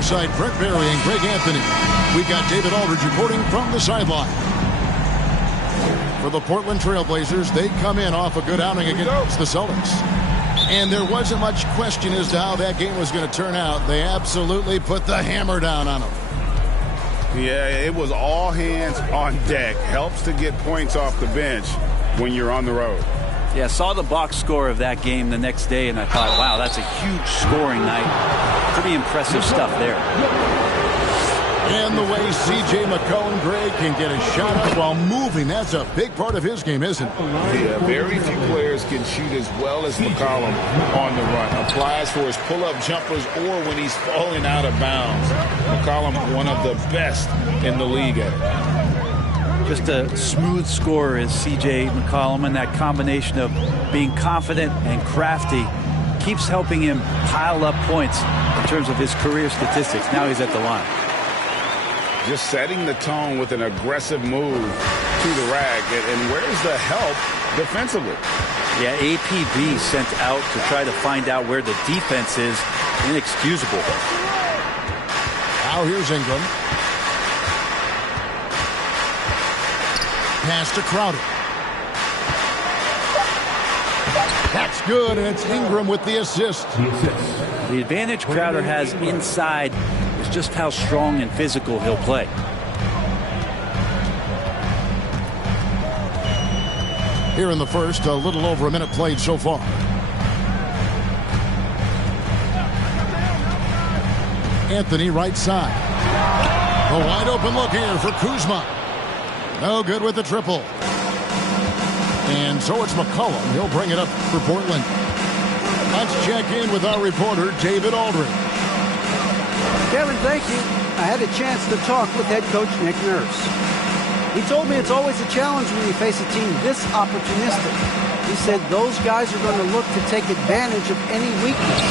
alongside Brett Barry and Greg Anthony. We've got David Aldridge reporting from the sideline. For the Portland Trailblazers, they come in off a good outing against the Celtics. And there wasn't much question as to how that game was going to turn out. They absolutely put the hammer down on them. Yeah, it was all hands on deck. Helps to get points off the bench when you're on the road. Yeah, saw the box score of that game the next day, and I thought, wow, that's a huge scoring night. Pretty impressive stuff there. And the way C.J. McCollum, Greg, can get a shot up while moving, that's a big part of his game, isn't it? Yeah, very few players can shoot as well as McCollum on the run. Applies for his pull-up jumpers or when he's falling out of bounds. McCollum, one of the best in the league at it. Just a smooth scorer is C.J. McCollum, and that combination of being confident and crafty keeps helping him pile up points in terms of his career statistics. Now he's at the line. Just setting the tone with an aggressive move to the rack. And where's the help defensively? Yeah, APB sent out to try to find out where the defense is. Inexcusable. Now here's Ingram. Pass to Crowder. That's good, and it's Ingram with the assist. The advantage Crowder has inside is just how strong and physical he'll play. Here in the first, a little over a minute played so far. Anthony right side. A wide open look here for Kuzma. No good with the triple. And so it's McCollum. He'll bring it up for Portland. Let's check in with our reporter, David Aldridge. Kevin, thank you. I had a chance to talk with head coach Nick Nurse. He told me it's always a challenge when you face a team this opportunistic. He said those guys are going to look to take advantage of any weakness.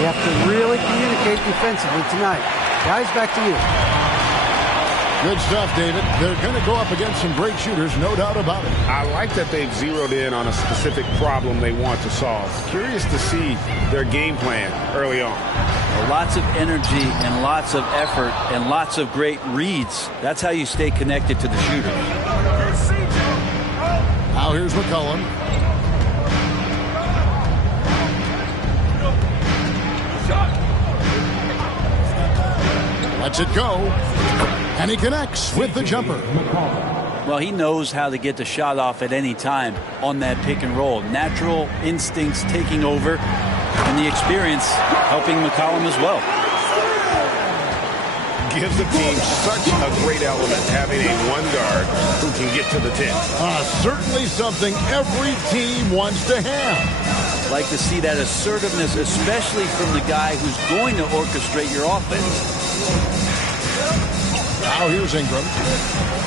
You have to really communicate defensively tonight. Guys, back to you. Good stuff, David. They're going to go up against some great shooters, no doubt about it. I like that they've zeroed in on a specific problem they want to solve. Curious to see their game plan early on. Lots of energy and lots of effort and lots of great reads. That's how you stay connected to the shooter. Now here's McCollum. Lets it go. And he connects with the jumper. Well, he knows how to get the shot off at any time on that pick and roll. Natural instincts taking over, and the experience helping McCollum as well. Gives the team such a great element having a one guard who can get to the 10. Certainly something every team wants to have. Like to see that assertiveness, especially from the guy who's going to orchestrate your offense. Now here's Ingram.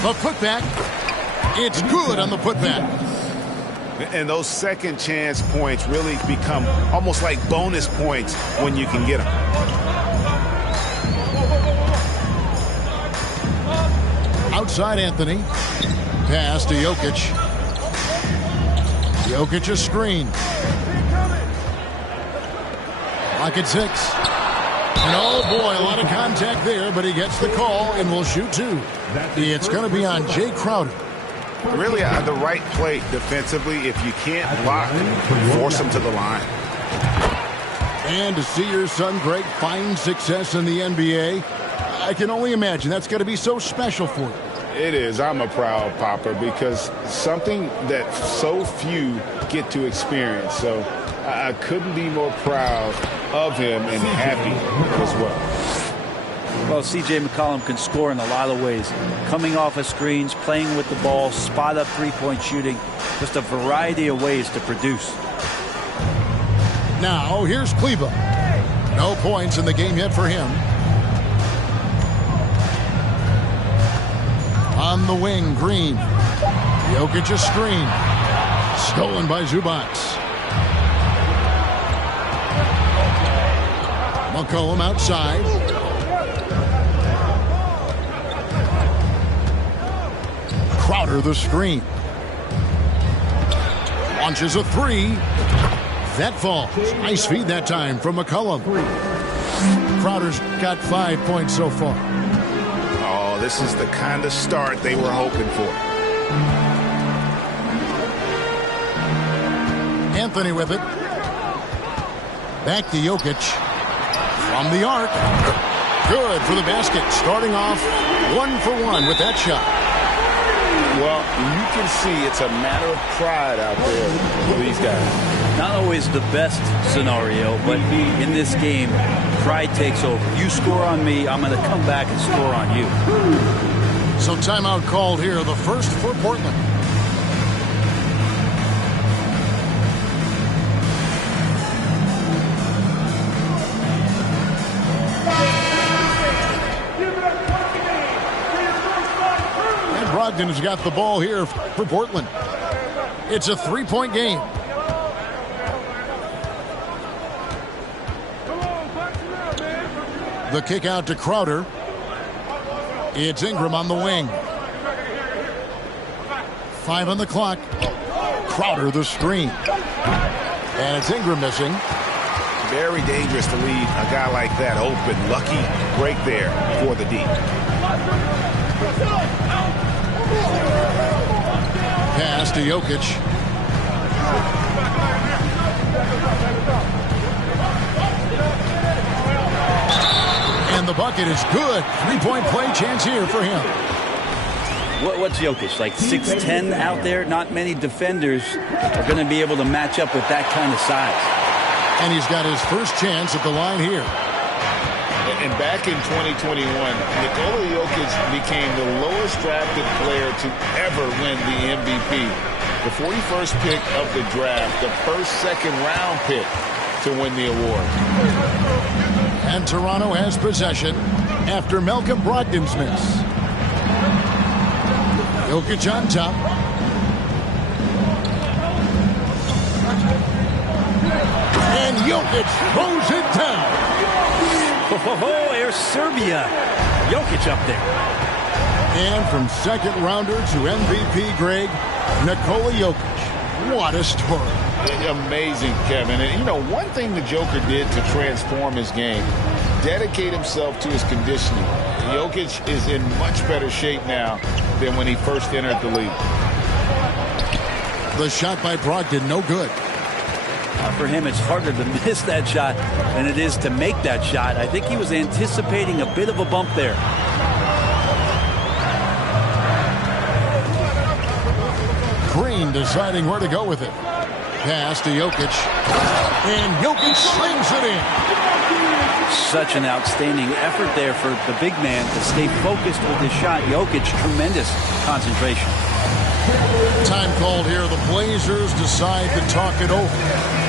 The putback. It's good on the putback. And those second chance points really become almost like bonus points when you can get them. Outside Anthony. Pass to Jokic. Jokic a screen. Lock at 6. And oh boy, a lot of contact there, but he gets the call and will shoot two. It's going to be on Jay Crowder. Really at the right play defensively. If you can't block, force him to the line. And to see your son Greg find success in the NBA, I can only imagine that's going to be so special for you. It is. I'm a proud papa because something that so few get to experience. So I couldn't be more proud of him and happy as well. Well, C.J. McCollum can score in a lot of ways. Coming off of screens, playing with the ball, spot up three-point shooting. Just a variety of ways to produce. Now, here's Kleba. No points in the game yet for him. On the wing, Green. Jokic a screen. Stolen by Zubac. McCollum outside. Crowder the screen. Launches a three. That falls. Nice feed that time from McCollum. Crowder's got 5 points so far. Oh, this is the kind of start they were hoping for. Anthony with it. Back to Jokic. From the arc. Good for the basket. Starting off 1 for 1 with that shot. Well, you can see it's a matter of pride out there for these guys. Not always the best scenario, but in this game, pride takes over. You score on me, I'm going to come back and score on you. So timeout called here, the first for Portland. And Brogdon has got the ball here for Portland. It's a 3-point game. The kick out to Crowder. It's Ingram on the wing. 5 on the clock. Crowder the screen. And it's Ingram missing. Very dangerous to leave a guy like that open. Lucky break there for the D. Pass to Jokic. And the bucket is good. 3-point play chance here for him. What's Jokic, like 6'10" out there? Not many defenders are going to be able to match up with that kind of size. And he's got his first chance at the line here. And back in 2021, Nikola Jokic became the lowest drafted player to ever win the MVP. The 41st pick of the draft, the first second-round pick to win the award. And Toronto has possession after Malcolm Brogdon's miss. Jokic on top. And Jokic throws it down. Oh, here's Serbia. Jokic up there. And from second rounder to MVP, Greg, Nikola Jokic. What a story. Amazing, Kevin. And, you know, one thing the Joker did to transform his game, dedicate himself to his conditioning. Jokic is in much better shape now than when he first entered the league. The shot by Brogdon, no good. For him, it's harder to miss that shot than it is to make that shot. I think he was anticipating a bit of a bump there. Green deciding where to go with it. Pass to Jokic. And Jokic slings it in. Such an outstanding effort there for the big man to stay focused with his shot. Jokic, tremendous concentration. Time called here. The Blazers decide to talk it over.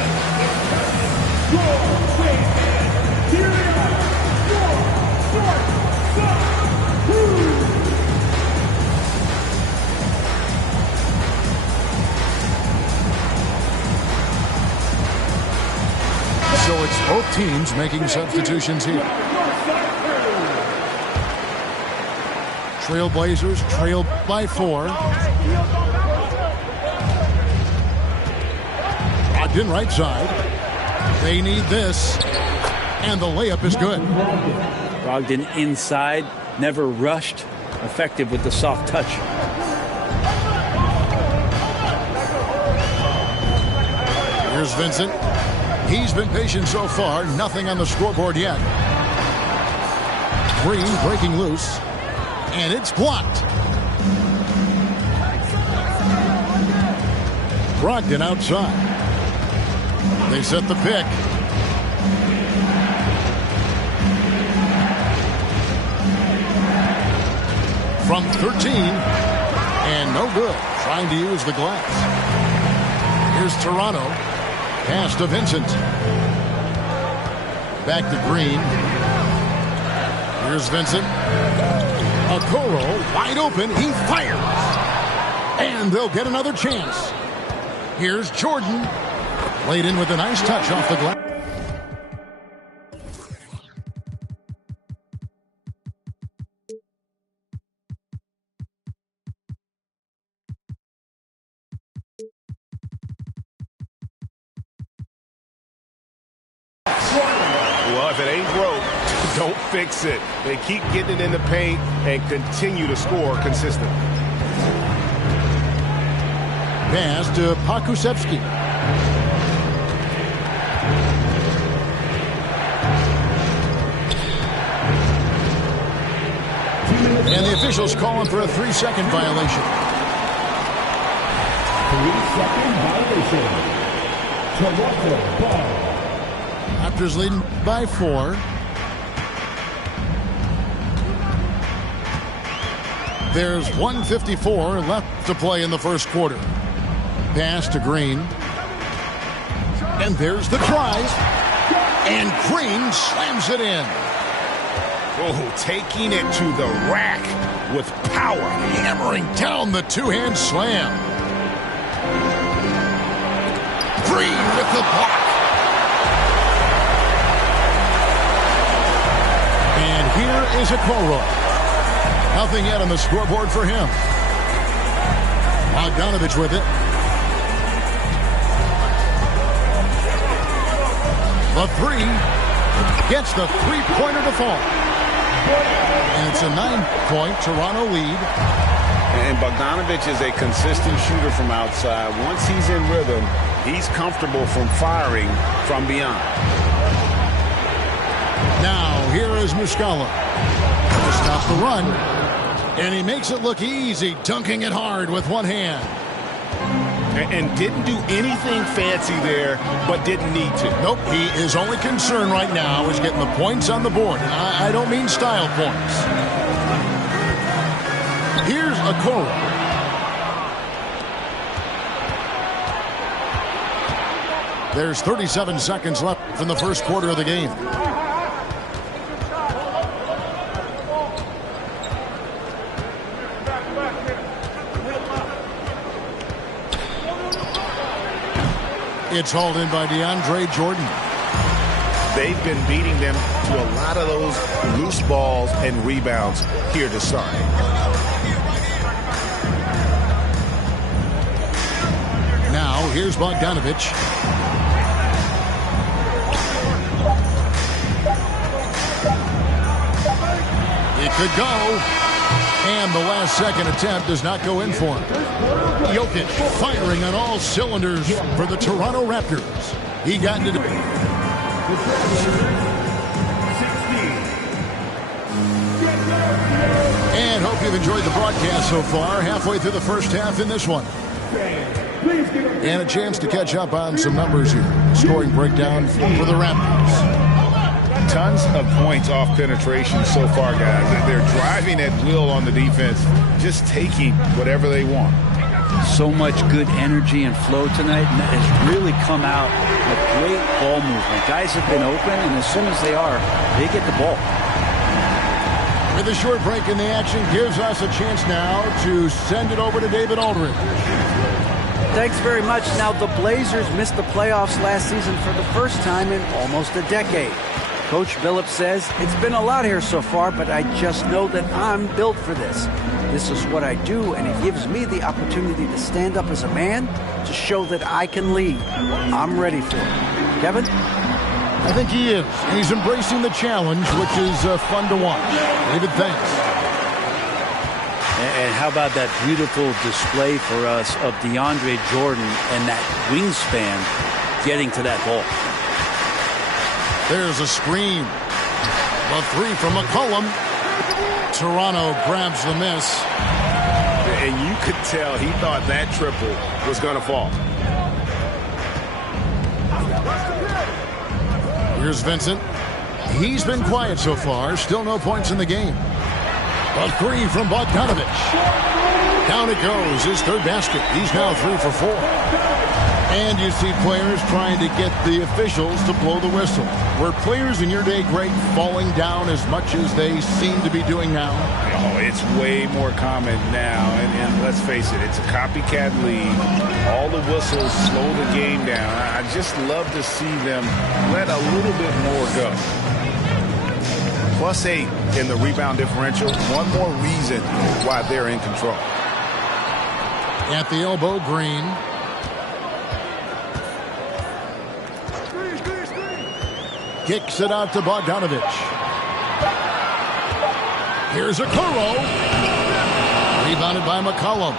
So it's both teams making substitutions here. Trailblazers trail by 4. Brogdon right side. They need this. And the layup is good. Brogdon inside, never rushed, effective with the soft touch. Here's Vincent. He's been patient so far. Nothing on the scoreboard yet. Green breaking loose. And it's blocked. Brogdon outside. They set the pick. From 13. And no good. Trying to use the glass. Here's Toronto. Pass to Vincent. Back to Green. Here's Vincent. Okoro wide open. He fires. And they'll get another chance. Here's Jordan. Laid in with a nice touch off the glass. Well, if it ain't broke, don't fix it. They keep getting it in the paint and continue to score consistently. Pass to Pakusevsky. And the officials calling for a 3-second violation. 3-second violation. Toronto ball. Raptors leading by 4. There's 1:54 left to play in the first quarter. Pass to Green. And there's the try. And Green slams it in. Oh, taking it to the rack with power. Hammering down the two-hand slam. Green with the block. And here is Okoro. Nothing yet on the scoreboard for him. Bogdanovich with it. The three gets the three-pointer to fall. And it's a 9-point Toronto lead. And Bogdanovich is a consistent shooter from outside. Once he's in rhythm, he's comfortable from firing from beyond. Now, here is Muscala to stop the run. And he makes it look easy, dunking it hard with one hand. And didn't do anything fancy there, but didn't need to. Nope, his only concern right now is getting the points on the board. And I don't mean style points. Here's Okoro. There's 37 seconds left in the first quarter of the game. It's hauled in by DeAndre Jordan. They've been beating them to a lot of those loose balls and rebounds here to start. Now, here's Bogdanovich. It could go. And the last second attempt does not go in for him. Jokic firing on all cylinders for the Toronto Raptors. He got into and hope you've enjoyed the broadcast so far. Halfway through the first half in this one. And a chance to catch up on some numbers here. Scoring breakdown for the Raptors. Tons of points off penetration so far, guys. They're driving at will on the defense, just taking whatever they want. So much good energy and flow tonight, and that has really come out with great ball movement. Guys have been open, and as soon as they are, they get the ball. With a short break in the action, gives us a chance now to send it over to David Aldridge. Thanks very much. Now, the Blazers missed the playoffs last season for the first time in almost a decade. Coach Billups says, it's been a lot here so far, but I just know that I'm built for this. This is what I do, and it gives me the opportunity to stand up as a man to show that I can lead. I'm ready for it. Kevin? I think he is. And he's embracing the challenge, which is fun to watch. David, thanks. And how about that beautiful display for us of DeAndre Jordan and that wingspan getting to that ball. There's a screen. The three from McCollum. Toronto grabs the miss. And you could tell he thought that triple was going to fall. Here's Vincent. He's been quiet so far. Still no points in the game. A three from Bogdanovich. Down it goes. His third basket. He's now 3 for 4. And you see players trying to get the officials to blow the whistle. Were players in your day, Greg, falling down as much as they seem to be doing now? Oh, it's way more common now. And let's face it, it's a copycat league. All the whistles slow the game down. I just love to see them let a little bit more go. +8 in the rebound differential. One more reason why they're in control. At the elbow, Green. Kicks it out to Bogdanovich. Here's a Kuro. Rebounded by McCollum.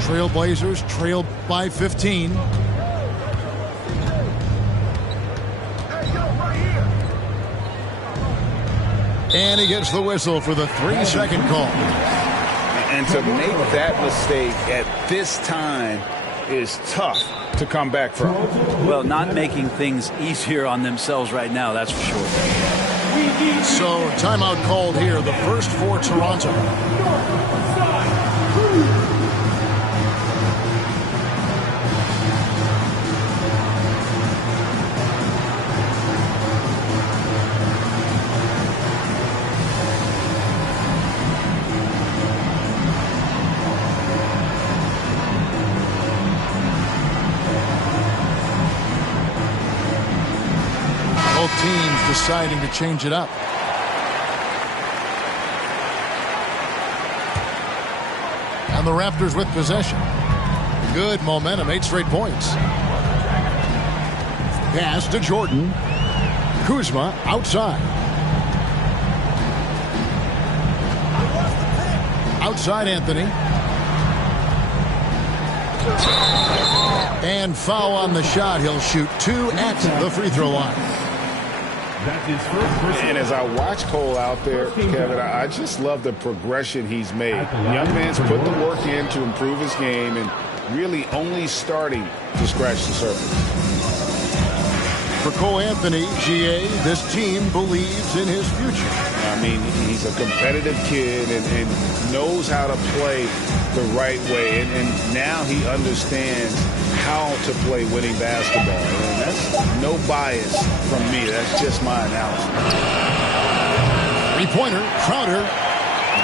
Trailblazers trailed by 15. And he gets the whistle for the 3-second call. And to make that mistake at this time is tough to come back from. Well, not making things easier on themselves right now, that's for sure. So, timeout called here, the first for Toronto. Teams deciding to change it up. And the Raptors with possession. Good momentum, 8 straight points. Pass to Jordan. Kuzma outside. Outside Anthony. And foul on the shot. He'll shoot 2 at the free throw line. And as I watch Cole out there, Kevin, I just love the progression he's made. Young man's put the work in to improve his game and really only starting to scratch the surface. For Cole Anthony, GA, this team believes in his future. I mean, he's a competitive kid and knows how to play the right way. And now he understands how to play winning basketball. And that's no bias from me. That's just my analysis. Three-pointer, Crowder.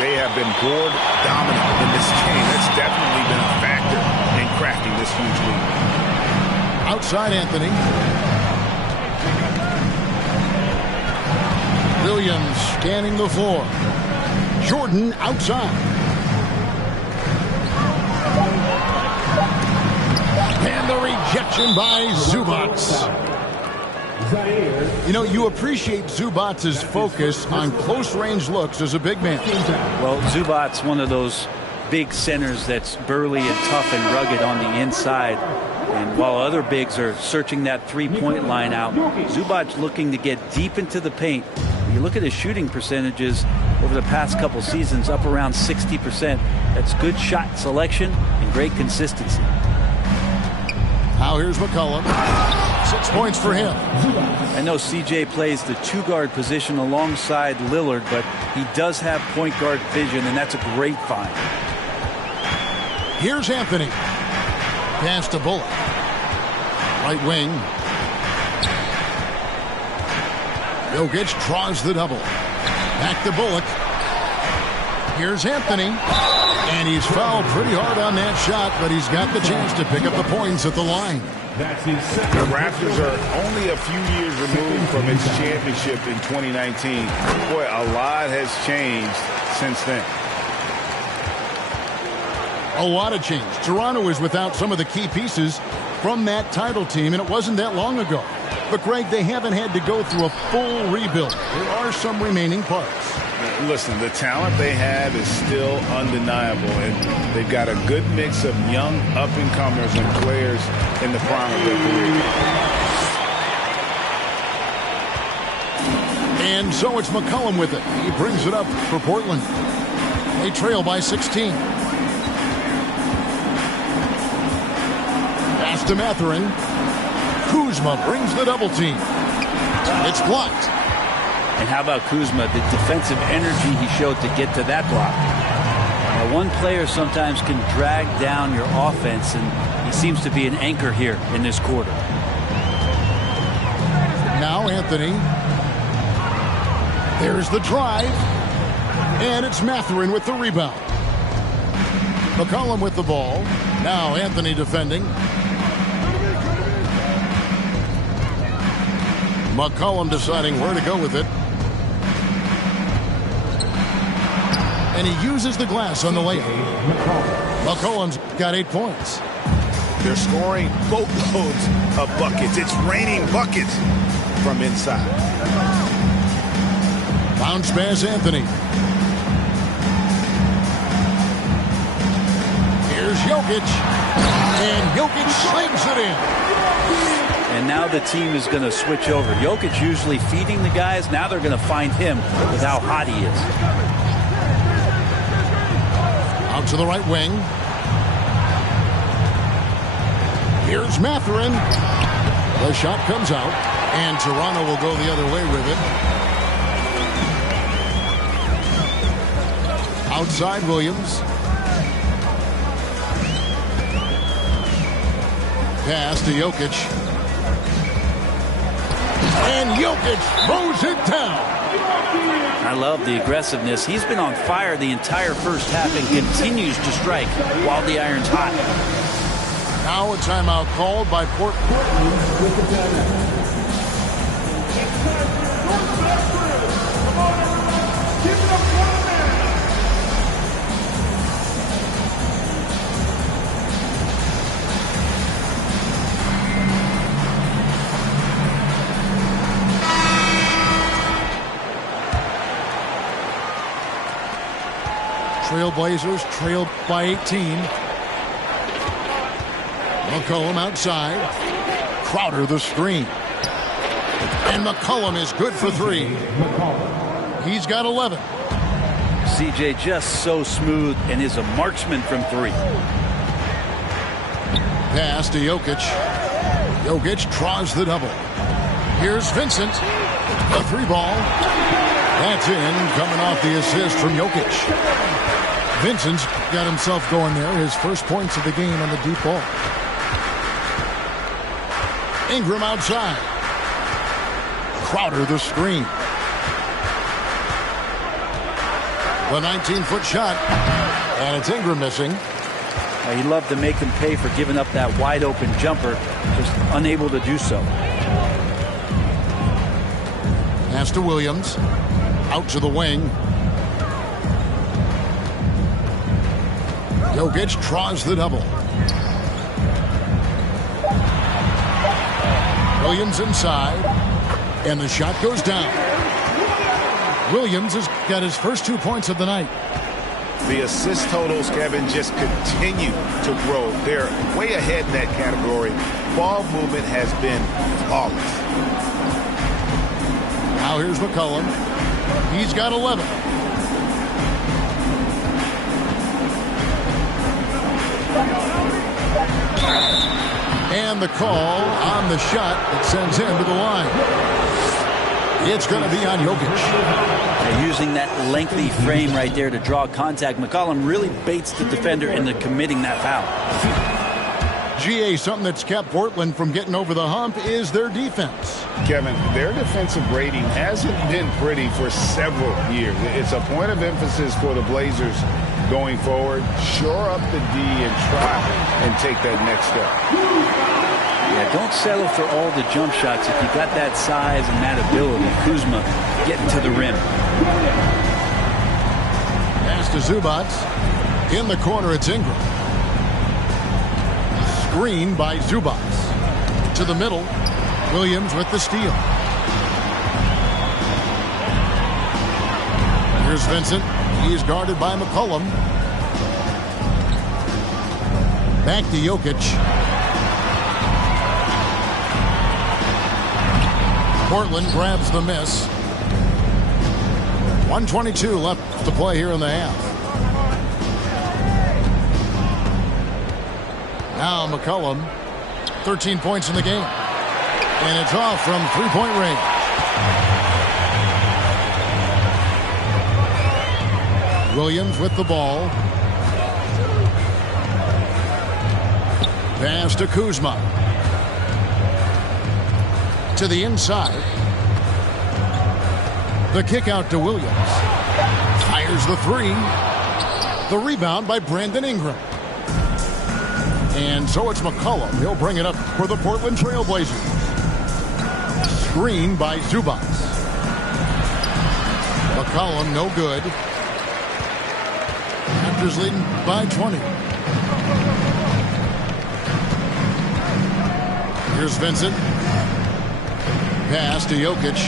They have been board dominant in this game. That's definitely been a factor in crafting this huge lead. Outside Anthony. Williams scanning the floor. Jordan outside. And the rejection by Zubats. You know, you appreciate Zubats' focus on close-range looks as a big man. Well, Zubats, one of those big centers that's burly and tough and rugged on the inside. And while other bigs are searching that three-point line out, Zubats looking to get deep into the paint. When you look at his shooting percentages over the past couple seasons, up around 60%. That's good shot selection and great consistency. Now here's McCollum. 6 points for him. I know CJ plays the two-guard position alongside Lillard, but he does have point guard vision, and that's a great find. Here's Anthony. Pass to Bullock. Right wing. Jokic draws the double. Back to Bullock. Here's Anthony. And he's fouled pretty hard on that shot, but he's got the chance to pick up the points at the line. The Raptors are only a few years removed from its championship in 2019. Boy, a lot has changed since then. A lot of change. Toronto is without some of the key pieces from that title team, and it wasn't that long ago. But, Greg, they haven't had to go through a full rebuild. There are some remaining parts. Listen, the talent they have is still undeniable, and they've got a good mix of young up-and-comers and players in the prime of their career. And so it's McCollum with it. He brings it up for Portland. They trail by 16. Pass to Mathurin. Kuzma brings the double team. It's blocked. And how about Kuzma, the defensive energy he showed to get to that block. Now, one player sometimes can drag down your offense, and he seems to be an anchor here in this quarter. Now Anthony. There's the drive. And it's Mathurin with the rebound. McCollum with the ball. Now Anthony defending. McCollum deciding where to go with it. And he uses the glass on the layup. McCollum's got 8 points. They're scoring boatloads of buckets. It's raining buckets from inside. Bounce pass Anthony. Here's Jokic. And Jokic slings it in. And now the team is going to switch over. Jokic usually feeding the guys. Now they're going to find him with how hot he is. Out to the right wing. Here's Mathurin. The shot comes out. And Toronto will go the other way with it. Outside Williams. Pass to Jokic. And Jokic throws it down. I love the aggressiveness. He's been on fire the entire first half and continues to strike while the iron's hot. Now a timeout called by Portland. Trailblazers trailed by 18. McCollum outside. Crowder the screen. And McCollum is good for 3. He's got 11. CJ just so smooth and is a marksman from 3. Pass to Jokic. Jokic draws the double. Here's Vincent. The 3-ball. That's in, coming off the assist from Jokic. Vincent's got himself going there. His first points of the game on the deep ball. Ingram outside. Crowder the screen. The 19-foot shot. And it's Ingram missing. He loved to make them pay for giving up that wide open jumper. Just unable to do so. Pass to Williams. Out to the wing. Jokic draws the double. Williams inside. And the shot goes down. Williams has got his first 2 points of the night. The assist totals, Kevin, just continue to grow. They're way ahead in that category. Ball movement has been flawless. Now here's McCollum. He's got 11. And the call on the shot that sends him to the line. It's going to be on Jokic. Using that lengthy frame right there to draw contact, McCollum really baits the defender into committing that foul. GA, something that's kept Portland from getting over the hump is their defense. Kevin, their defensive rating hasn't been pretty for several years. It's a point of emphasis for the Blazers going forward. Shore up the D and try and take that next step. Yeah, don't settle for all the jump shots if you got that size and that ability. Kuzma getting to the rim. Pass to Zubac. In the corner, it's Ingram. Screen by Zubac. To the middle. Williams with the steal. Here's Vincent. He's guarded by McCollum. Back to Jokic. Portland grabs the miss. 1:22 left to play here in the half. Now McCollum, 13 points in the game. And it's off from three-point range. Williams with the ball. Pass to Kuzma. To the inside. The kick out to Williams. Fires the 3. The rebound by Brandon Ingram. And so it's McCollum. He'll bring it up for the Portland Trailblazers. Screen by Zubac. McCollum no good. Raptors leading by 20. Here's Vincent. Pass to Jokic.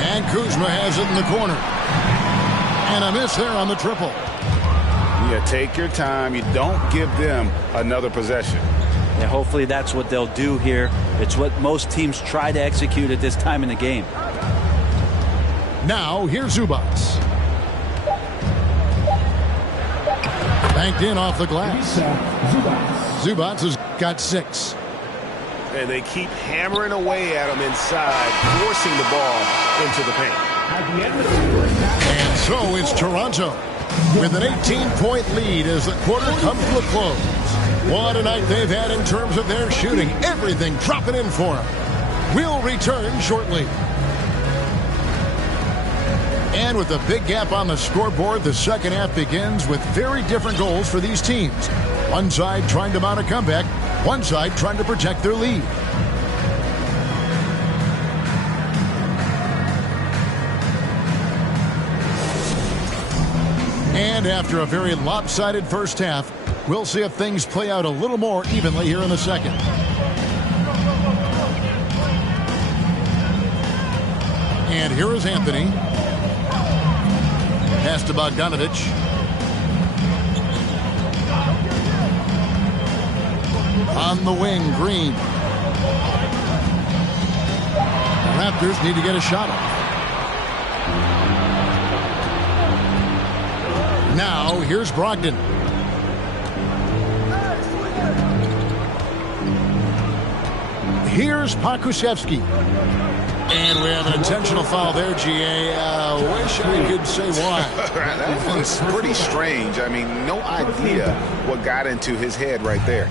And Kuzma has it in the corner. And a miss there on the triple. Yeah, take your time. You don't give them another possession. Yeah, hopefully that's what they'll do here. It's what most teams try to execute at this time in the game. Now, here's Zubats. Banked in off the glass. Zubats has got 6. And they keep hammering away at him inside, forcing the ball into the paint. And so it's Toronto with an 18-point lead as the quarter comes to a close. What a night they've had in terms of their shooting. Everything dropping in for them. We'll return shortly. And with a big gap on the scoreboard, the second half begins with very different goals for these teams. One side trying to mount a comeback, one side trying to protect their lead. And after a very lopsided first half, we'll see if things play out a little more evenly here in the second. And here is Anthony. Pass to Bogdanovich. On the wing, Green. The Raptors need to get a shot off. Now, here's Brogdon. Here's Pokusevski. And we have an intentional foul there, GA. Wish I could say why. That one's pretty strange. I mean, no idea what got into his head right there.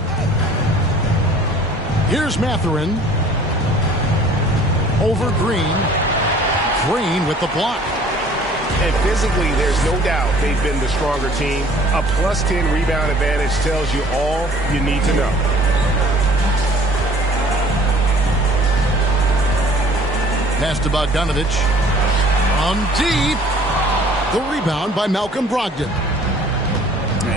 Here's Mathurin. Over Green. Green with the block. And physically, there's no doubt they've been the stronger team. A +10 rebound advantage tells you all you need to know. Pass to Bogdanovich. From deep. The rebound by Malcolm Brogdon.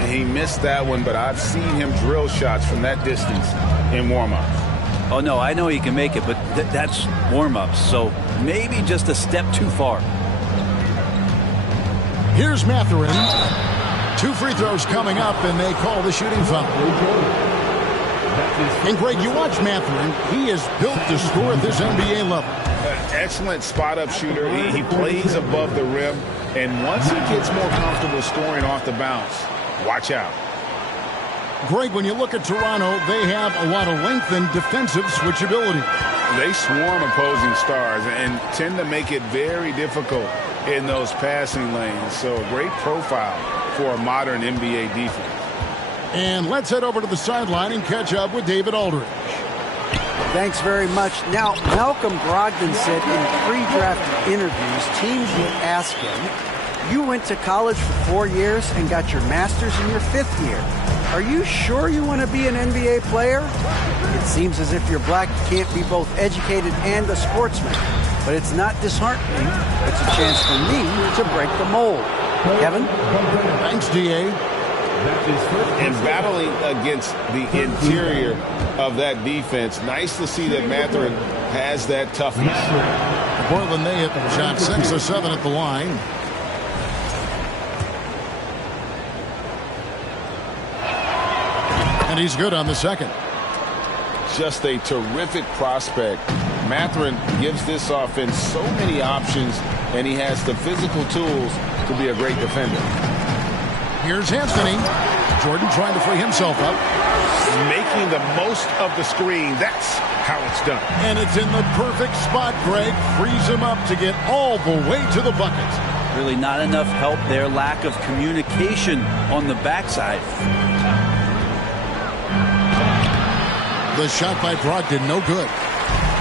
He missed that one, but I've seen him drill shots from that distance in warm-up. Oh, no, I know he can make it, but that's warm-ups, so maybe just a step too far. Here's Mathurin. 2 free throws coming up, and they call the shooting foul. And, Greg, you watch Mathurin. He is built to score at this NBA level. Excellent spot-up shooter. He plays above the rim, and once he gets more comfortable scoring off the bounce, watch out. Greg, when you look at Toronto, they have a lot of length and defensive switchability. They swarm opposing stars and tend to make it very difficult in those passing lanes. So a great profile for a modern NBA defense. And let's head over to the sideline and catch up with David Aldridge. Thanks very much. Now, Malcolm Brogdon said in pre-draft interviews, teams would ask him, you went to college for 4 years and got your master's in your 5th year. Are you sure you want to be an NBA player? It seems as if you're black, you can't be both educated and a sportsman. But it's not disheartening. It's a chance for me to break the mold. Kevin? Thanks, DA. And battling against the interior of that defense, nice to see that Mathurin has that toughness. Portland, they hit shot 6 or 7 at the line. And he's good on the second. Just a terrific prospect. Mathurin gives this offense so many options, and he has the physical tools to be a great defender. Here's Anthony. Jordan trying to free himself up. Making the most of the screen. That's how it's done. And it's in the perfect spot, Greg. Frees him up to get all the way to the bucket. Really not enough help there. Lack of communication on the backside. The shot by Brogdon, no good.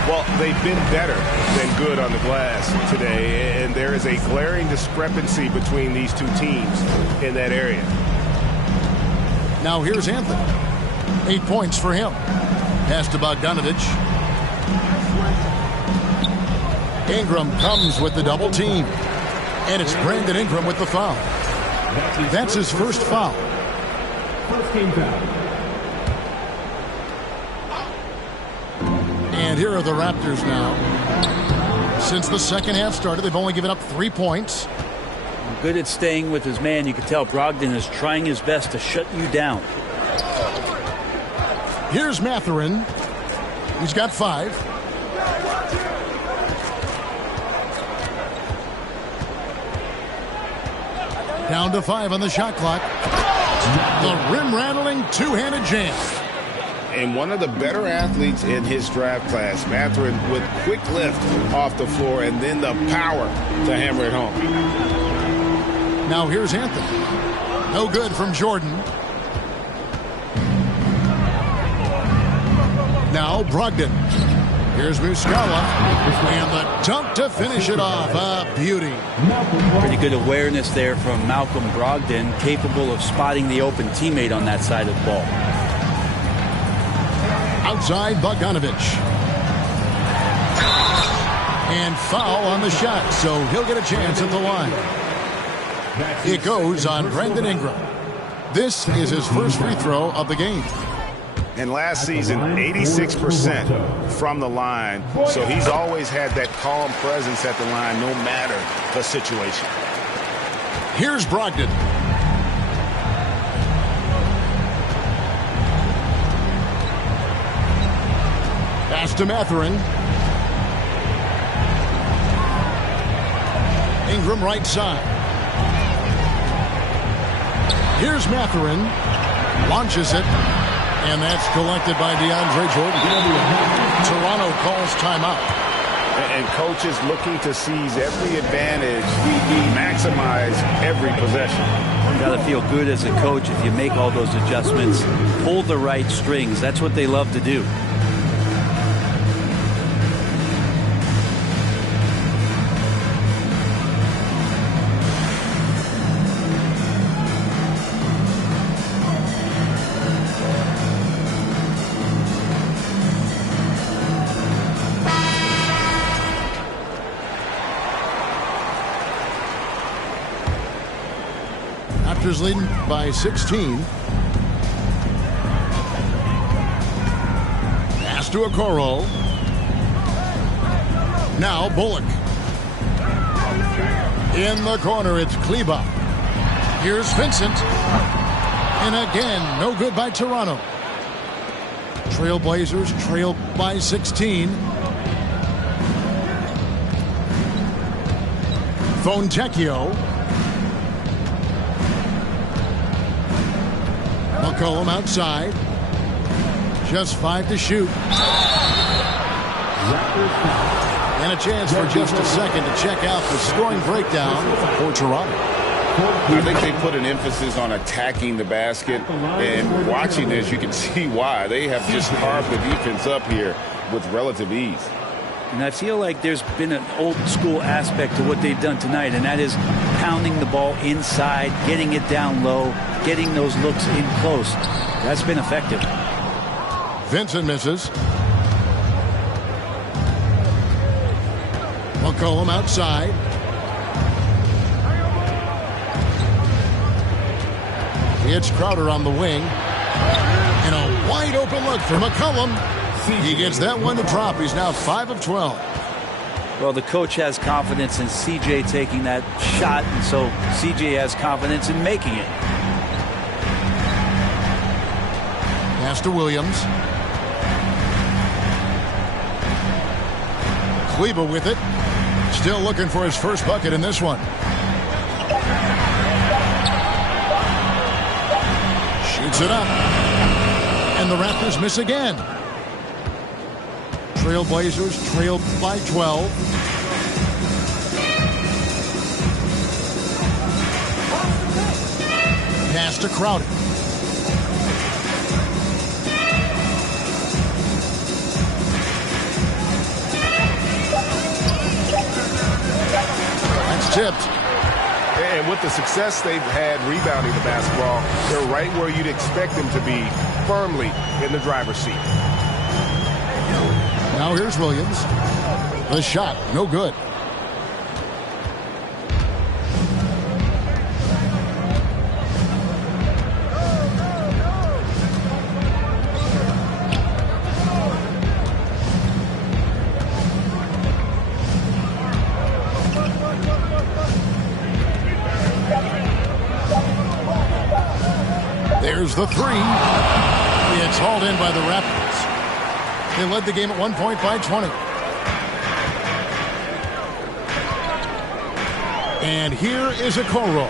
Well, they've been better than good on the glass today, and there is a glaring discrepancy between these two teams in that area. Now here's Anthony. 8 points for him. Pass to Bogdanovich. Ingram comes with the double team. And it's Brandon Ingram with the foul. That's his first foul. First team foul. And here are the Raptors now. Since the second half started, they've only given up 3 points. Good at staying with his man. You can tell Brogdon is trying his best to shut you down. Here's Mathurin. He's got 5. Down to 5 on the shot clock. The rim-rattling two-handed jam. And one of the better athletes in his draft class, Mathurin, with quick lift off the floor and then the power to hammer it home. Now here's Anthony. No good from Jordan. Now Brogdon. Here's Muscala. And the dunk to finish it off. A beauty. Pretty good awareness there from Malcolm Brogdon, capable of spotting the open teammate on that side of the ball. Outside Bogdanovich. And foul on the shot, so he'll get a chance at the line. It goes on Brandon Ingram. This is his first free throw of the game. And last season, 86% from the line. So he's always had that calm presence at the line, no matter the situation. Here's Brogdon. Pass to Mathurin. Ingram right side. Here's Mathurin. Launches it. And that's collected by DeAndre Jordan. Toronto calls timeout. And coach is looking to seize every advantage, maximize every possession. You got to feel good as a coach if you make all those adjustments, pull the right strings. That's what they love to do. Raptors leading by 16. Pass to Okoro. Now Bullock. In the corner, it's Kleba. Here's Vincent. And again, no good by Toronto. Trailblazers trail by 16. Fontecchio. McCollum outside. Just 5 to shoot. And a chance for just a second to check out the scoring breakdown for Toronto. I think they put an emphasis on attacking the basket, and watching this, you can see why. They have just carved the defense up here with relative ease. And I feel like there's been an old school aspect to what they've done tonight, and that is pounding the ball inside, getting it down low, getting those looks in close. That's been effective. Vincent misses. McCollum outside. It's Crowder on the wing. And a wide open look for McCollum. He gets that one to drop. He's now 5 of 12. Well, the coach has confidence in CJ taking that shot, and so CJ has confidence in making it. Pass to Williams. Kleba with it. Still looking for his first bucket in this one. Shoots it up. And the Raptors miss again. Trailblazers trail by 12. Pass to Crowder. That's tipped. And with the success they've had rebounding the basketball, they're right where you'd expect them to be, firmly in the driver's seat. Now here's Williams. The shot, no good. Here's the three. It's hauled in by the Raptors. They led the game at 1 point by 20. And here is a Okoro.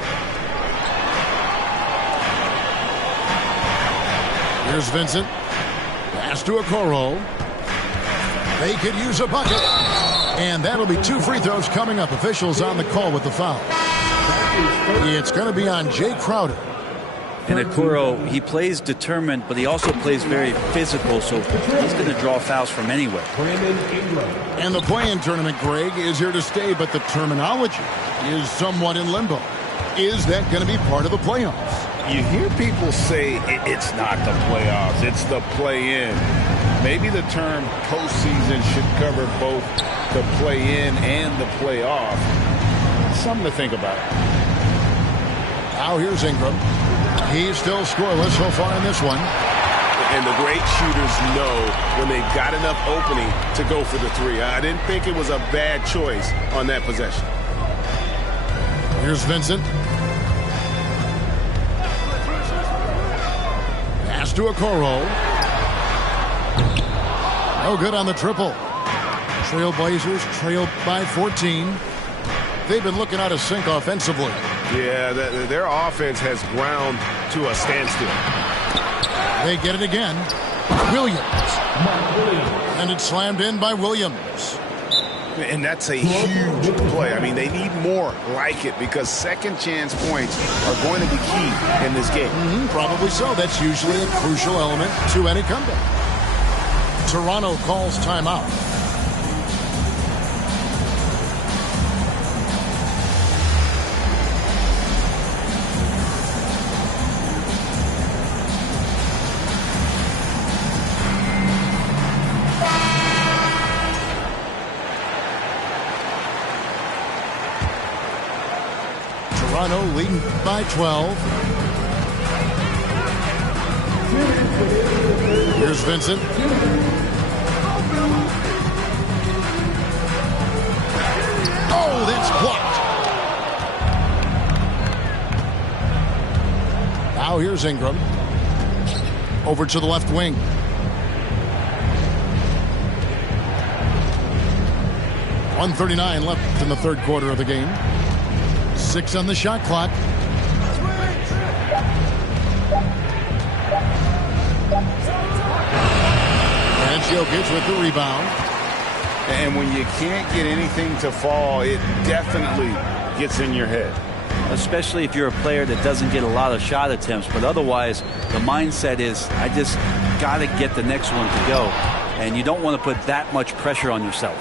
Here's Vincent. Pass to Okoro. They could use a bucket. And that'll be 2 free throws coming up. Officials on the call with the foul. It's going to be on Jay Crowder. And Okoro, he plays determined, but he also plays very physical, so he's going to draw fouls from anywhere. And the play-in tournament, Greg, is here to stay, but the terminology is somewhat in limbo. Is that going to be part of the playoffs? You hear people say it's not the playoffs, it's the play-in. Maybe the term postseason should cover both the play-in and the playoff. Something to think about. Now here's Ingram. He's still scoreless so far in this one. And the great shooters know when they've got enough opening to go for the three. I didn't think it was a bad choice on that possession. Here's Vincent. Pass to Okoro. No good on the triple. Trailblazers trailed by 14. They've been looking out of sync offensively. Yeah, their offense has ground to a standstill. They get it again. Williams. And it's slammed in by Williams. And that's a huge play. I mean, they need more like it because second chance points are going to be key in this game. Probably so. That's usually a crucial element to any comeback. Toronto calls timeout. Toronto leading by 12. Here's Vincent. Oh, that's blocked. Now here's Ingram. Over to the left wing. .139 left in the third quarter of the game. 6 on the shot clock. And Jokic with the rebound. And when you can't get anything to fall, it definitely gets in your head. Especially if you're a player that doesn't get a lot of shot attempts. But otherwise, the mindset is, I just got to get the next one to go. And you don't want to put that much pressure on yourself.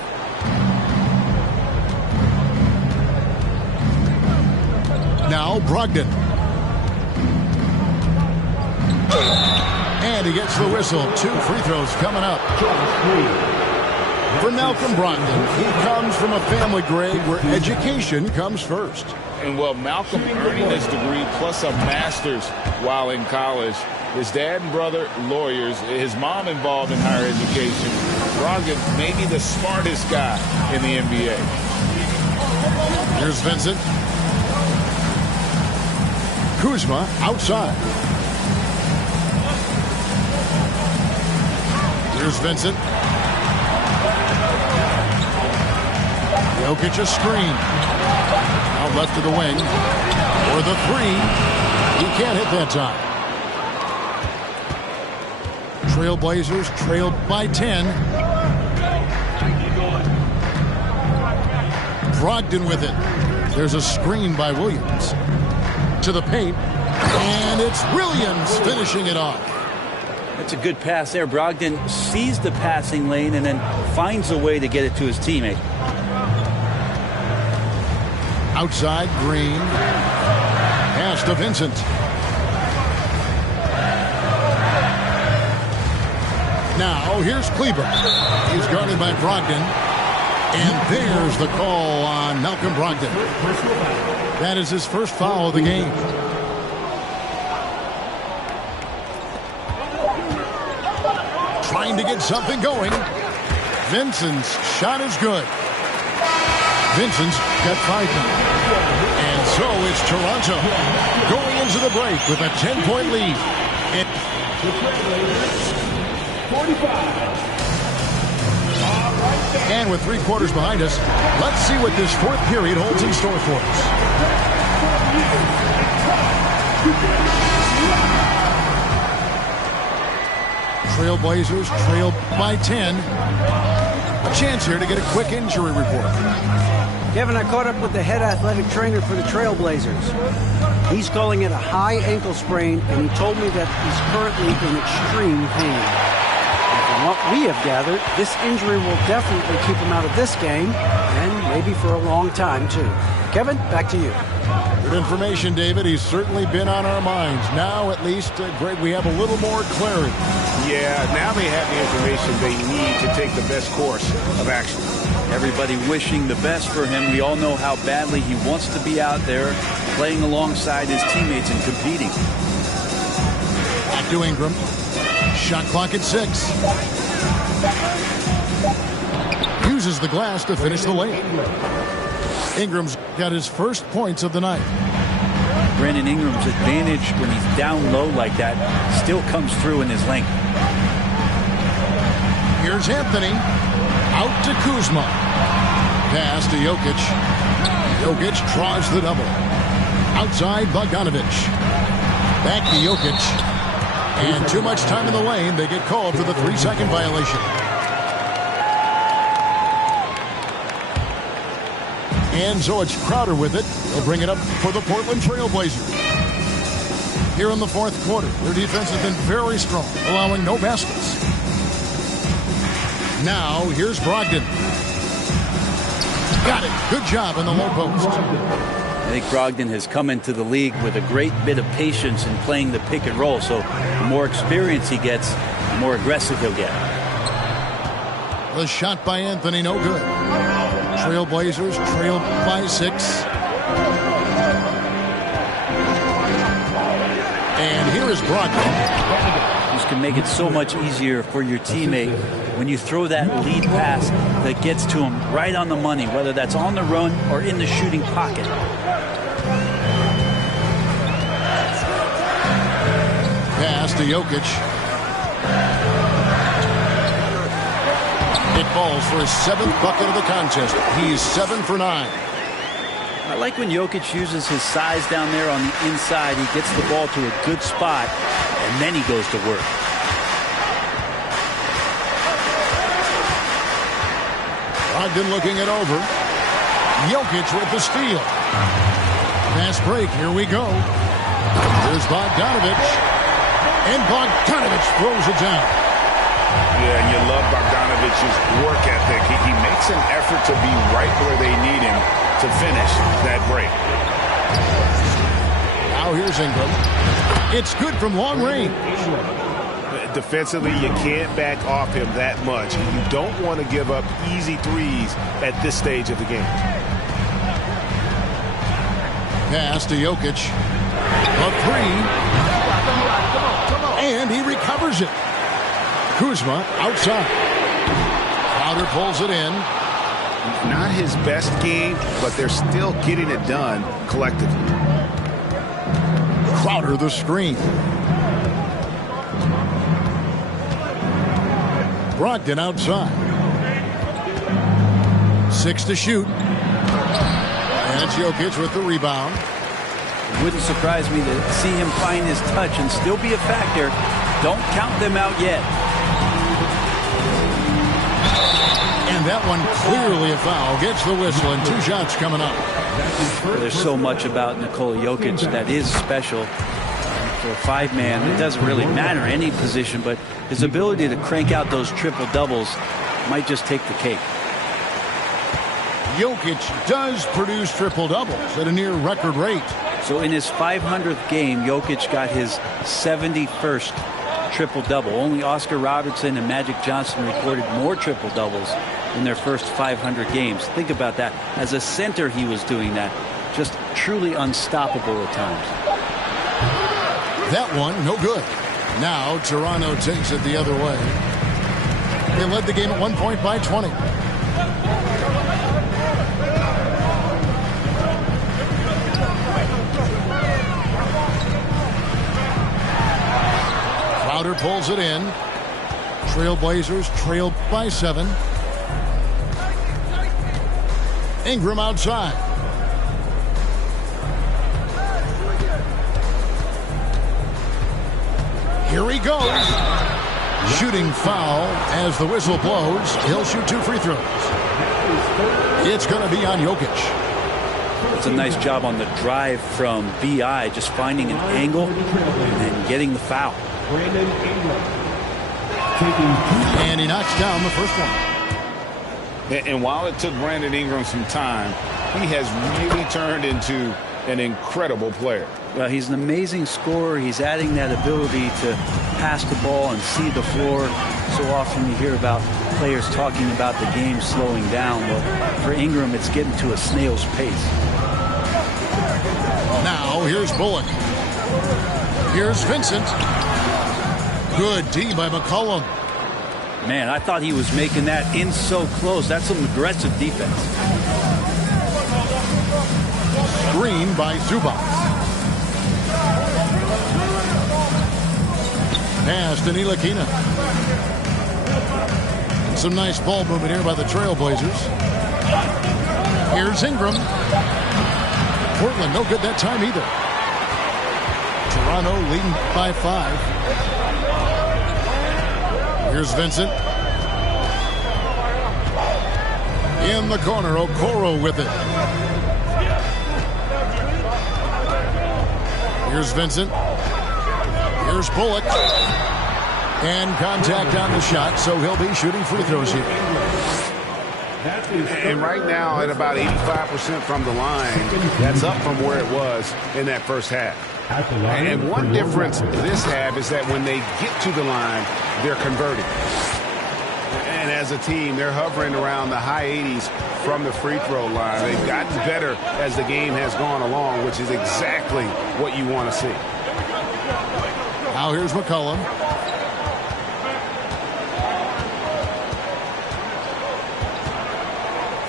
Now Brogdon. And he gets the whistle. 2 free throws coming up. For Malcolm Brogdon, he comes from a family, Greg, where education comes first. And well, Malcolm earning his degree plus a master's while in college. His dad and brother, lawyers. His mom involved in higher education. Brogdon, maybe the smartest guy in the NBA. Here's Vincent. Kuzma outside. Here's Vincent. Jokic a screen. Out left to the wing. For the three. He can't hit that time. Trailblazers trailed by 10. Brogdon with it. There's a screen by Williams. To the paint. And it's Williams finishing it off. That's a good pass there. Brogdon sees the passing lane and then finds a way to get it to his teammate. Outside, Green. Pass to Vincent. Now, here's Kleber. He's guarded by Brogdon. And there's the call on Malcolm Brogdon. That is his first foul of the game. Trying to get something going. Vincent's shot is good. Vincent's got 5 now. And so it's Toronto going into the break with a 10-point lead. And with 3/4 behind us, let's see what this fourth period holds in store for us. Trailblazers trail by 10. A chance here to get a quick injury report. Kevin, I caught up with the head athletic trainer for the Trailblazers. He's calling it a high ankle sprain, and he told me that he's currently in extreme pain. And from what we have gathered, this injury will definitely keep him out of this game, and maybe for a long time, too. Kevin, back to you. Good information, David. He's certainly been on our minds. Now, at least, Greg, we have a little more clarity. Yeah, now they have the information they need to take the best course of action. Everybody wishing the best for him. We all know how badly he wants to be out there playing alongside his teammates and competing. Back to Ingram. Shot clock at 6. Uses the glass to finish the lane. Ingram's got his first points of the night. Brandon Ingram's advantage when he's down low like that still comes through in his length. Here's Anthony. Out to Kuzma. Pass to Jokic. Jokic draws the double. Outside Bogdanovic. Back to Jokic. And too much time in the lane. They get called for the 3-second violation. And so it's Crowder with it. They'll bring it up for the Portland Trailblazers. Here in the fourth quarter, their defense has been very strong, allowing no baskets. Now, here's Brogdon. Got it. Good job in the low post. I think Brogdon has come into the league with a great bit of patience in playing the pick and roll. So the more experience he gets, the more aggressive he'll get. The shot by Anthony, no good. Trailblazers trail by 6. And here is Brogdon. This can make it so much easier for your teammate when you throw that lead pass that gets to him right on the money, whether that's on the run or in the shooting pocket. Pass to Jokic. It falls for his 7th bucket of the contest. He's 7 for 9. I like when Jokic uses his size down there on the inside. He gets the ball to a good spot, and then he goes to work. Brogdon looking it over. Jokic with the steal. Fast break. Here we go. Here's Bogdanovic. And Bogdanovic throws it down. Yeah, and you love Bogdanovic's work ethic. He makes an effort to be right where they need him to finish that break. Now here's Ingram. It's good from long range. Defensively, you can't back off him that much. You don't want to give up easy threes at this stage of the game. Pass to Jokic. A 3. And he recovers it. Kuzma outside. Crowder pulls it in. Not his best game, but they're still getting it done collectively. Crowder the screen. Brogdon outside. 6 to shoot. And it's Jokic with the rebound. It wouldn't surprise me to see him find his touch and still be a factor. Don't count them out yet. And that one clearly a foul. Gets the whistle and 2 shots coming up. There's so much about Nikola Jokic that is special. For a 5-man, it doesn't really matter any position, but his ability to crank out those triple-doubles might just take the cake. Jokic does produce triple-doubles at a near record rate. So in his 500th game, Jokic got his 71st triple-double. Only Oscar Robertson and Magic Johnson recorded more triple-doubles in their first 500 games. Think about that. As a center, he was doing that. Just truly unstoppable at times. That one, no good. Now, Toronto takes it the other way. They led the game at 1 point by 20. Crowder pulls it in. Trailblazers trail by 7. Ingram outside. Here he goes. Shooting foul as the whistle blows. He'll shoot 2 free throws. It's going to be on Jokic. It's a nice job on the drive from BI, just finding an angle and then getting the foul. And he knocks down the first one. And while it took Brandon Ingram some time, he has really turned into an incredible player. Well, he's an amazing scorer. He's adding that ability to pass the ball and see the floor. So often you hear about players talking about the game slowing down. Well, for Ingram, it's getting to a snail's pace. Now, here's Bullock. Here's Vincent. Good D by McCollum. Man, I thought he was making that in so close. That's some aggressive defense. Green by Zubac. Pass to Ntilikina. Some nice ball movement here by the Trailblazers. Here's Ingram. Portland no good that time either. Toronto leading by 5. Here's Vincent. In the corner, Okoro with it. Here's Vincent. Here's Bullock. And contact on the shot, so he'll be shooting free throws here. And right now at about 85% from the line, that's up from where it was in that first half. And one difference this half is that when they get to the line, they're converting. And as a team, they're hovering around the high 80s from the free throw line. They've gotten better as the game has gone along, which is exactly what you want to see. Now here's McCollum.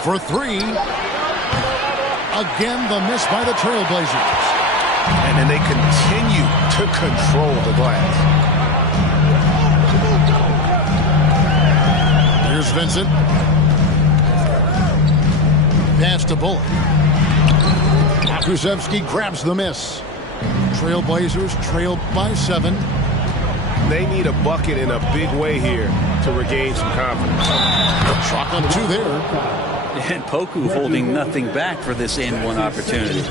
For 3. Again, the miss by the Trailblazers. And then they continue to control the glass. Here's Vincent. Pass to Bullock. Kulusevski grabs the miss. Trailblazers trail by 7. They need a bucket in a big way here to regain some confidence. Chalk on 2 there. And Poku holding nothing back for this and-one opportunity.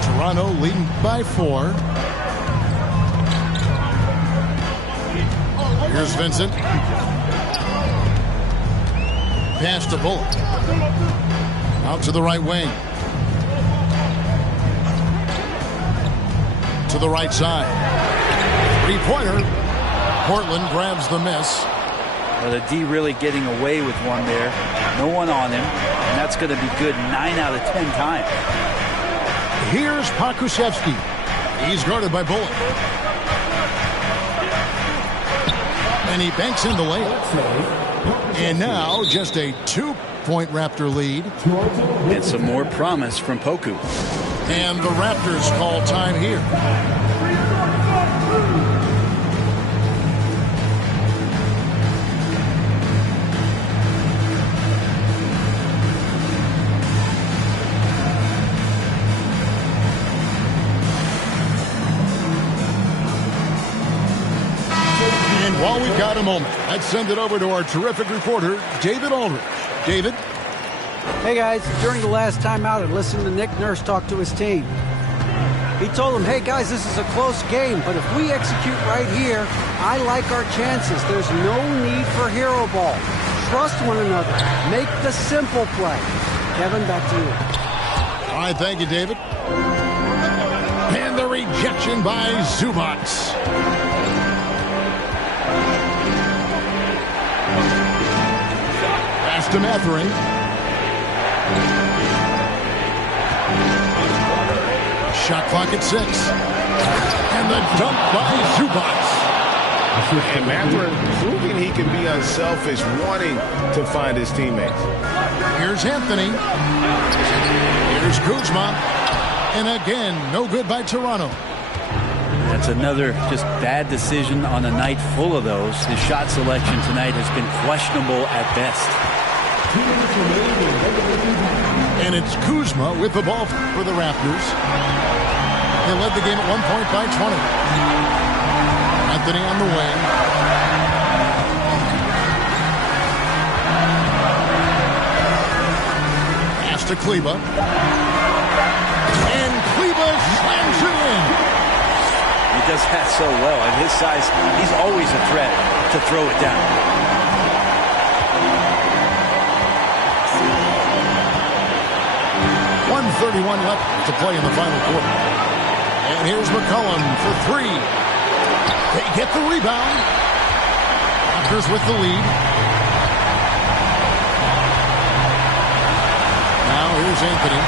Toronto leading by 4. Here's Vincent. Pass to Bullock. Out to the right wing. To the right side. 3-pointer. Portland grabs the miss. Well, the D really getting away with one there. No one on him. And that's going to be good 9 out of 10 times. Here's Pokusevski. He's guarded by Bullock. And he banks in the layup. And now just a 2-point Raptor lead. And some more promise from Poku. And the Raptors call time here. And while we've got a moment, let's send it over to our terrific reporter, David Aldridge. David? Hey guys, during the last timeout, I listened to Nick Nurse talk to his team. He told them, hey guys, this is a close game, but if we execute right here, I like our chances. There's no need for hero ball. Trust one another. Make the simple play. Kevin, back to you. All right, thank you, David. And the rejection by Zubac. Pass to Mathurin. Shot clock at 6. And the dunk by Zubac. And Mathurin proving he can be unselfish, wanting to find his teammates. Here's Anthony. Here's Kuzma. And again, no good by Toronto. That's another just bad decision on a night full of those. His shot selection tonight has been questionable at best. And it's Kuzma with the ball for the Raptors. They led the game at 1 point by 20. Anthony on the wing. Pass to Kleba. And Kleba slams it in. He does that so well. At his size, he's always a threat to throw it down. 1:31 left to play in the final quarter. And here's McCollum for three. They get the rebound. Raptors with the lead. Now here's Anthony.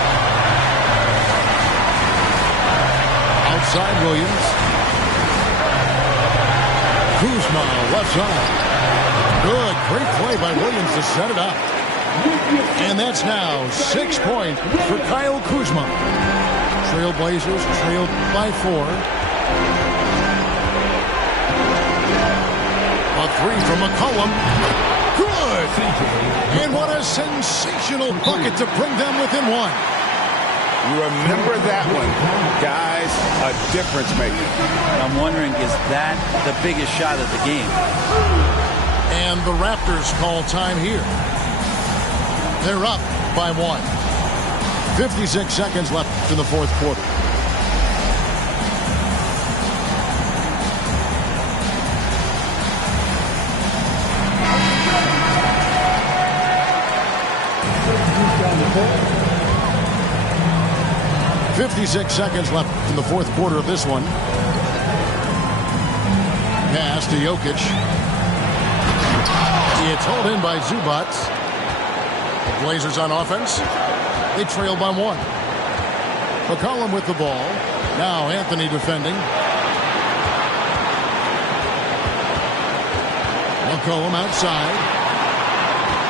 Outside Williams. Kuzma left side. Good. Great play by Williams to set it up. And that's now 6 points for Kyle Kuzma. Trailblazers trailed by 4. A three from McCollum. Good! And what a sensational bucket to bring them within 1. Remember that one, guys, a difference maker. I'm wondering, is that the biggest shot of the game? And the Raptors call time here. They're up by 1. 56 seconds left in the fourth quarter. .56 seconds left in the fourth quarter of this one. Pass to Jokic. It's hauled in by Zubac. The Blazers on offense. They trail by 1. McCollum with the ball. Now Anthony defending. McCollum outside.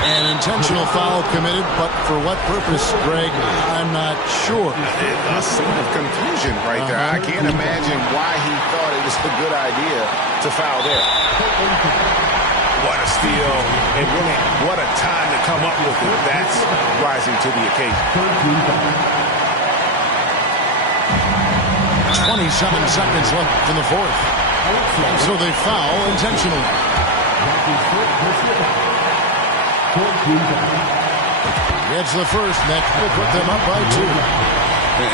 An intentional foul committed, but for what purpose, Greg, I'm not sure. A scene of confusion right there. I can't imagine why he thought it was a good idea to foul there. What a steal, and really what a time to come up with it. That's rising to the occasion. 27 seconds left in the fourth. So they foul intentionally. Gets the first. That will put them up by 2.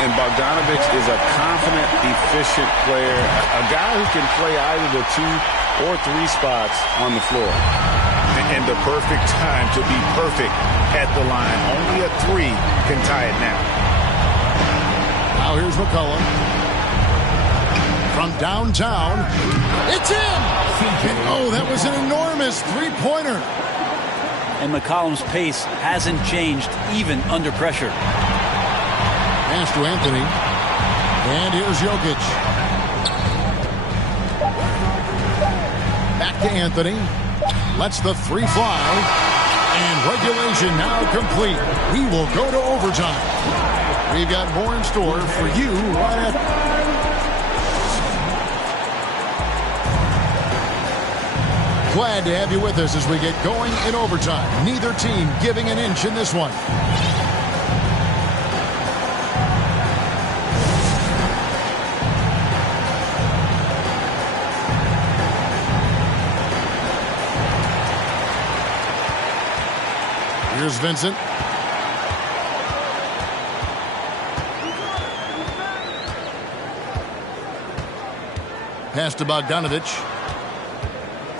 And Bogdanovic is a confident, efficient player, a guy who can play either the 2 or 3 spots on the floor. And the perfect time to be perfect at the line. Only a 3 can tie it now. Now here's McCollum. From downtown. It's in! Oh, that was an enormous three-pointer. And McCollum's pace hasn't changed even under pressure. Pass to Anthony. And here's Jokic. Back to Anthony. Lets the 3 fly. And regulation now complete. We will go to overtime. We've got more in store for you right after. Glad to have you with us as we get going in overtime. Neither team giving an inch in this one. Here's Vincent. Pass to Bogdanovic.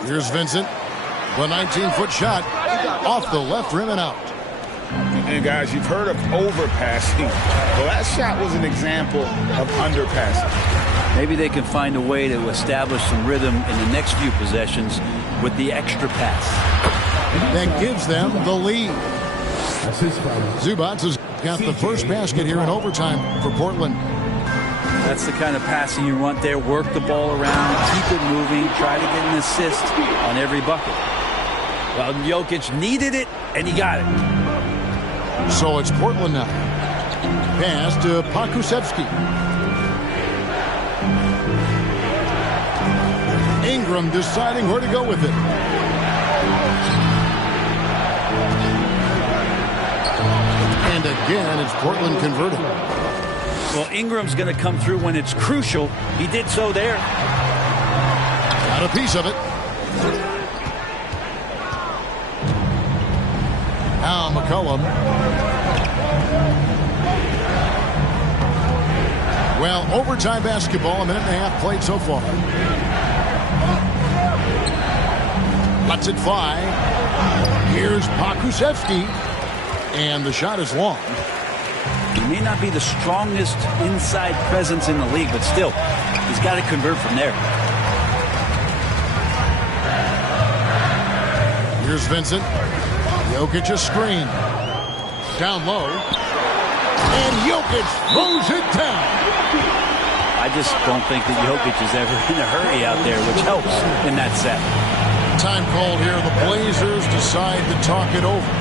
Here's Vincent. The 19-foot shot off the left rim and out. And guys, you've heard of overpassing. Well, that shot was an example of underpassing. Maybe they can find a way to establish some rhythm in the next few possessions with the extra pass. That gives them the lead. Zubac has got the first basket here in overtime for Portland. That's the kind of passing you want there. Work the ball around, keep it moving, try to get an assist on every bucket. Well, Jokic needed it, and he got it. So it's Portland now. Pass to Pakusevsky. Ingram deciding where to go with it. And again, it's Portland converting. Well, Ingram's going to come through when it's crucial. He did so there. Got a piece of it. Now McCollum. Well, overtime basketball, a minute and a half played so far. Lets it fly. Here's Pakusevsky. And the shot is long. He may not be the strongest inside presence in the league, but still, he's got to convert from there. Here's Vincent. Jokic a screen. Down low. And Jokic throws it down. I just don't think that Jokic is ever in a hurry out there, which helps in that set. Time called here. The Blazers decide to talk it over.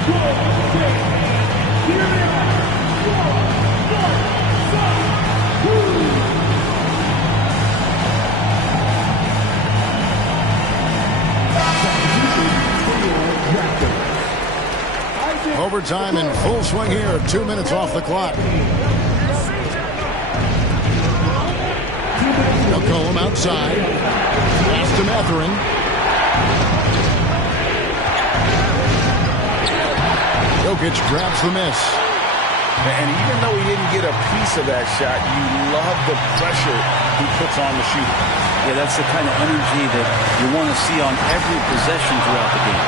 Overtime in full swing here. 2 minutes off the clock. McCollum outside. Pass to Mathurin. Jokic grabs the miss. And even though he didn't get a piece of that shot, you love the pressure he puts on the shooter. Yeah, that's the kind of energy that you want to see on every possession throughout the game.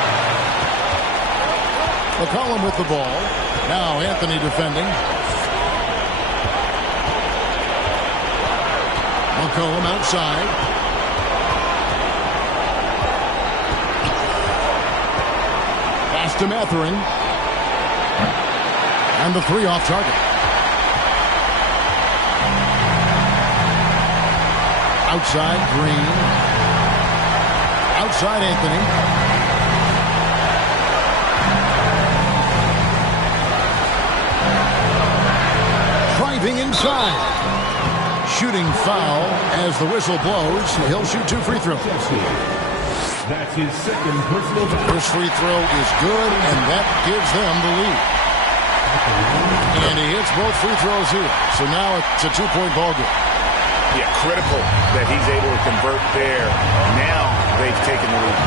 McCollum with the ball. Now Anthony defending. McCollum outside. Pass to Mathurin. And the three off target. Outside Green. Outside Anthony. Driving inside. Shooting foul as the whistle blows. He'll shoot 2 free throws. That's his second personal foul. First free throw is good, and that gives them the lead. And he hits both free throws here. So now it's a 2-point ball game. Yeah, critical that he's able to convert there. Now they've taken the lead.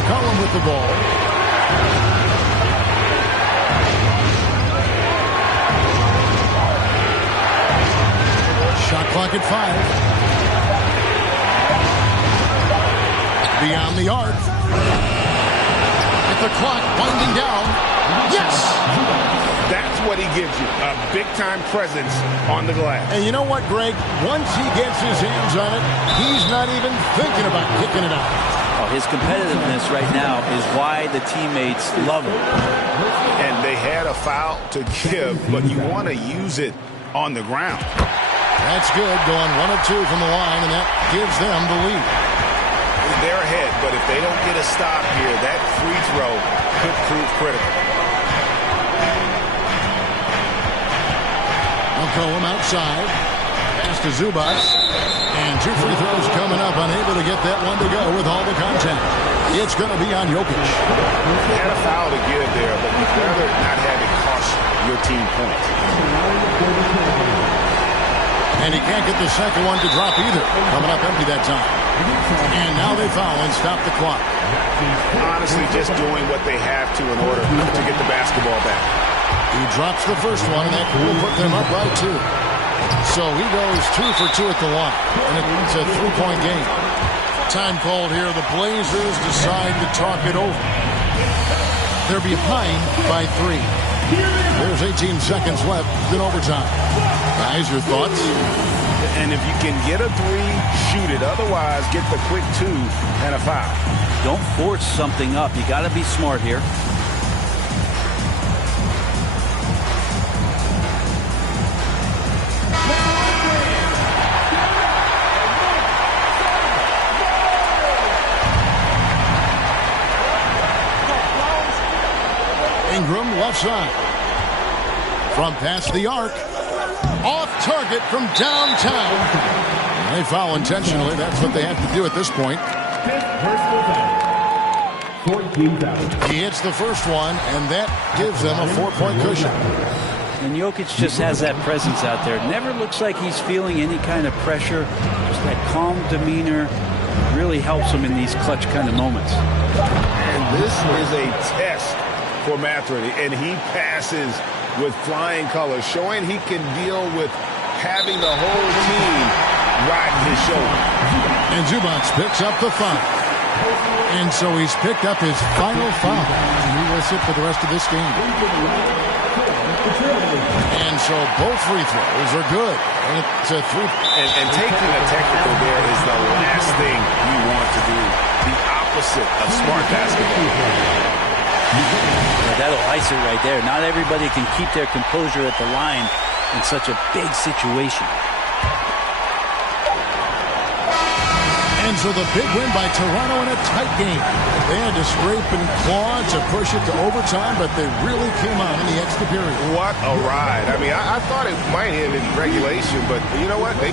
McCollum with the ball. Shot clock at 5. Beyond the arc. At the clock winding down. Yes! That's what he gives you, a big-time presence on the glass. And you know what, Greg? Once he gets his hands on it, he's not even thinking about kicking it out. Oh, his competitiveness right now is why the teammates love him. And they had a foul to give, but you want to use it on the ground. That's good, going 1 of 2 from the line, and that gives them the lead. They're ahead, but if they don't get a stop here, that free throw could prove critical. McCollum outside. Pass to Zubac. And 2 free throws coming up, unable to get that one to go with all the contact. It's going to be on Jokic. You had a foul to give there, but you'd rather not have it cost your team points. And he can't get the second one to drop either. Coming up empty that time. And now they foul and stop the clock. Honestly, just doing what they have to in order to get the basketball back. He drops the first one, and that will put them up by 2. So he goes 2 for 2 at the line. And it's a 3-point game. Time called here. The Blazers decide to talk it over. They're behind by 3. There's 18 seconds left in overtime. Guys, your thoughts? And if you can get a 3, shoot it. Otherwise, get the quick 2 and a foul. Don't force something up. You got to be smart here. left side. From past the arc. Off target from downtown. They foul intentionally. That's what they have to do at this point. He hits the first one, and that gives them a 4-point cushion. And Jokic just has that presence out there. Never looks like he's feeling any kind of pressure. Just that calm demeanor really helps him in these clutch kind of moments. And this is a test for Mathurin, and he passes with flying colors, showing he can deal with having the whole team riding his shoulder. And Zubac picks up the foul. And so he's picked up his final foul. And he will sit for the rest of this game. And so both free throws are good. And it's a three. And taking a technical there is the last thing you want to do. The opposite of smart basketball. Yeah, that'll ice it right there. Not everybody can keep their composure at the line in such a big situation. And so the big win by Toronto in a tight game. They had to scrape and claw to push it to overtime, but they really came on in the extra period. What a ride. I mean, I thought it might end in regulation, but you know what? They